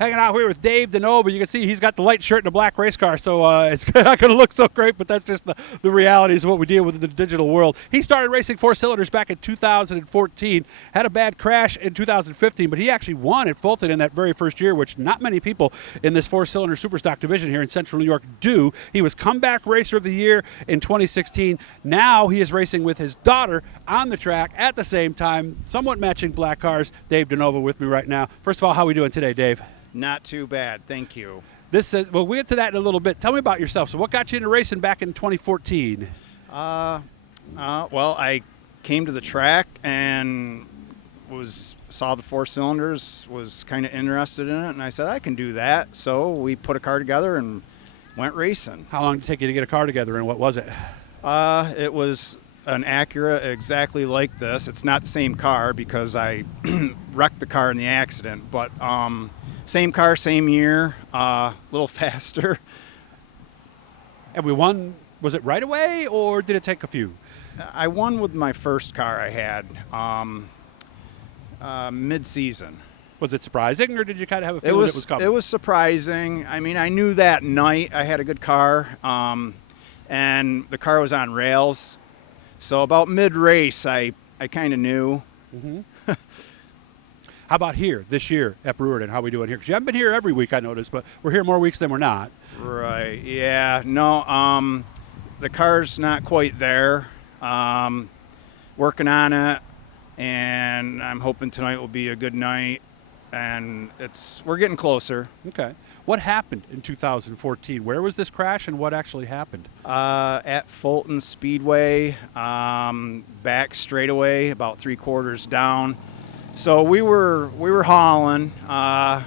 Hanging out here with Dave DeNova. You can see he's got the light shirt and a black race car, so it's not going to look so great, but that's just the realities of what we deal with in the digital world. He started racing four cylinders back in 2014, had a bad crash in 2015, but he actually won at Fulton in that very first year, which not many people in this four-cylinder Superstock division here in Central New York do. He was comeback racer of the year in 2016. Now he is racing with his daughter on the track at the same time, somewhat matching black cars. Dave DeNova with me right now. First of all, how are we doing today, Dave? Not too bad, thank you. Well, we'll get to that in a little bit. Tell me about yourself. So what got you into racing back in 2014? Well, I came to the track and saw the four cylinders, was kind of interested in it, and I said, I can do that. So we put a car together and went racing. How long did it take you to get a car together, and what was it? It was an Acura exactly like this. It's not the same car because I wrecked the car in the accident, but same car, same year, a little faster. And we won, was it right away, or did it take a few? I won with my first car I had mid-season. Was it surprising, or did you kind of have a feeling it was coming? It was surprising. I mean, I knew that night I had a good car, and the car was on rails. So about mid-race, I kind of knew. Mm-hmm. How about here, this year at Brewerton? How are we doing here? Because you haven't been here every week, I noticed, but we're here more weeks than we're not. Right, yeah. No, the car's not quite there. Working on it, and I'm hoping tonight will be a good night, and we're getting closer. Okay. What happened in 2014? Where was this crash, and what actually happened? At Brewerton Speedway, back straightaway, about 3/4 down. So we were hauling. I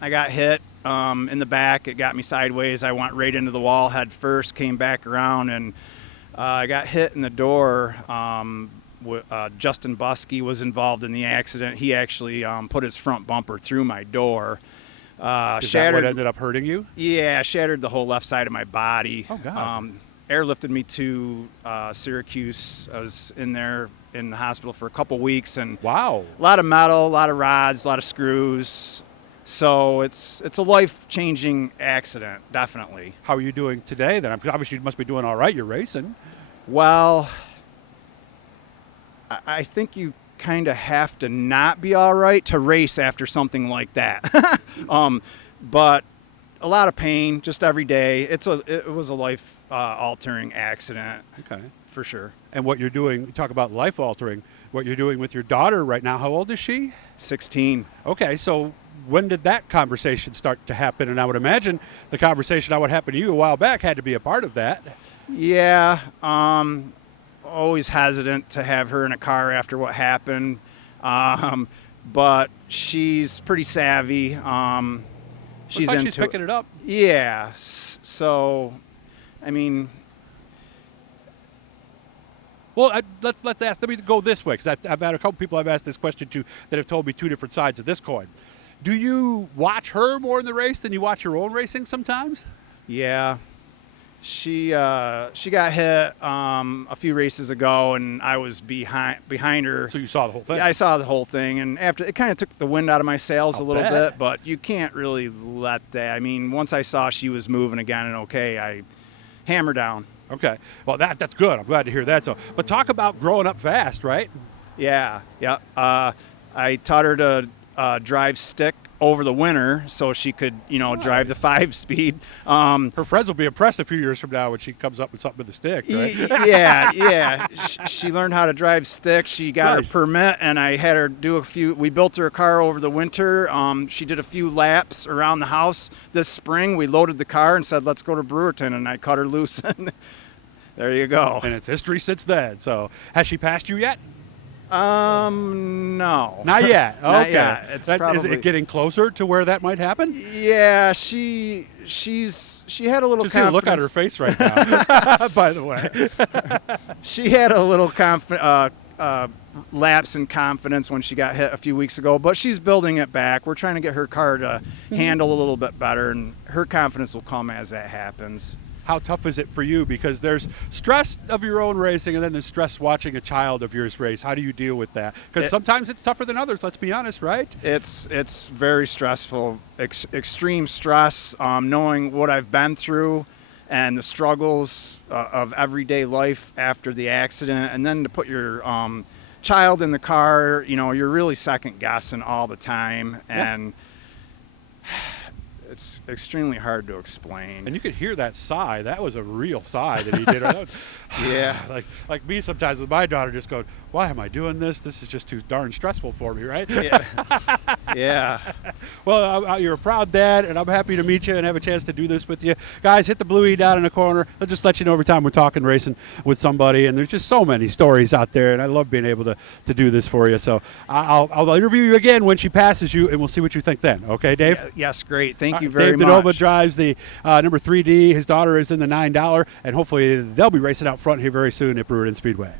got hit in the back. It got me sideways. I went right into the wall head first, came back around, and I got hit in the door. Justin Buskey was involved in the accident. He actually put his front bumper through my door. Is that what ended up hurting you? Yeah, shattered the whole left side of my body. Oh, God. Airlifted me to Syracuse. I was in there in the hospital for a couple weeks, and wow, a lot of metal, a lot of rods, a lot of screws. So it's a life-changing accident, definitely. How are you doing today then? Obviously you must be doing all right. You're racing. Well, I think you kind of have to not be all right to race after something like that. But a lot of pain just every day. It was a life-altering accident. Okay. For sure. And what you're doing, you talk about life-altering, what you're doing with your daughter right now, how old is she? 16. Okay, so when did that conversation start to happen? And I would imagine the conversation that would happen to you a while back had to be a part of that. Yeah, always hesitant to have her in a car after what happened, but she's pretty savvy. She's picking it up. Yeah, so, I mean... Well, let's ask. Let me go this way, because I've had a couple people I've asked this question to that have told me two different sides of this coin. Do you watch her more in the race than you watch your own racing sometimes? Yeah, she got hit a few races ago, and I was behind her. So you saw the whole thing? Yeah, I saw the whole thing, and after it kind of took the wind out of my sails a little bit. But you can't really let that. I mean, once I saw she was moving again and okay, I hammered down. Okay. Well, that's good. I'm glad to hear that. So, but talk about growing up fast, right? Yeah. I taught her to drive stick over the winter so she could, drive the 5-speed. Her friends will be impressed a few years from now when she comes up with something with a stick, right? Yeah. She learned how to drive stick. She got her permit, and I had her do we built her a car over the winter. She did a few laps around the house this spring. We loaded the car and said, let's go to Brewerton, and I cut her loose. There you go. And it's history since then. So has she passed you yet? No. Not yet. Okay. Not yet. Is it getting closer to where that might happen? Yeah, she had a little Just see the look on her face right now, by the way. She had a little lapse in confidence when she got hit a few weeks ago, but she's building it back. We're trying to get her car to handle a little bit better, and her confidence will come as that happens. how tough is it for you? Because there's stress of your own racing, and then there's stress watching a child of yours race. How do you deal with that? Because sometimes it's tougher than others, let's be honest, right? It's very stressful, extreme stress, knowing what I've been through and the struggles of everyday life after the accident, and then to put your child in the car, you're really second guessing all the time, and it's extremely hard to explain. And you could hear that sigh. That was a real sigh that he did. Yeah. Like me sometimes with my daughter, just going, why am I doing this? This is just too darn stressful for me, right? Yeah. Yeah. Well, you're a proud dad, and I'm happy to meet you and have a chance to do this with you. Guys, hit the blue E down in the corner. I'll just let you know every time we're talking racing with somebody, and there's just so many stories out there, and I love being able to do this for you. So I'll interview you again when she passes you, and we'll see what you think then. Okay, Dave? Yes, great. Thank you very Dave much. DeNova drives the number 3D. His daughter is in the $9, and hopefully they'll be racing out front here very soon at Brewerton Speedway.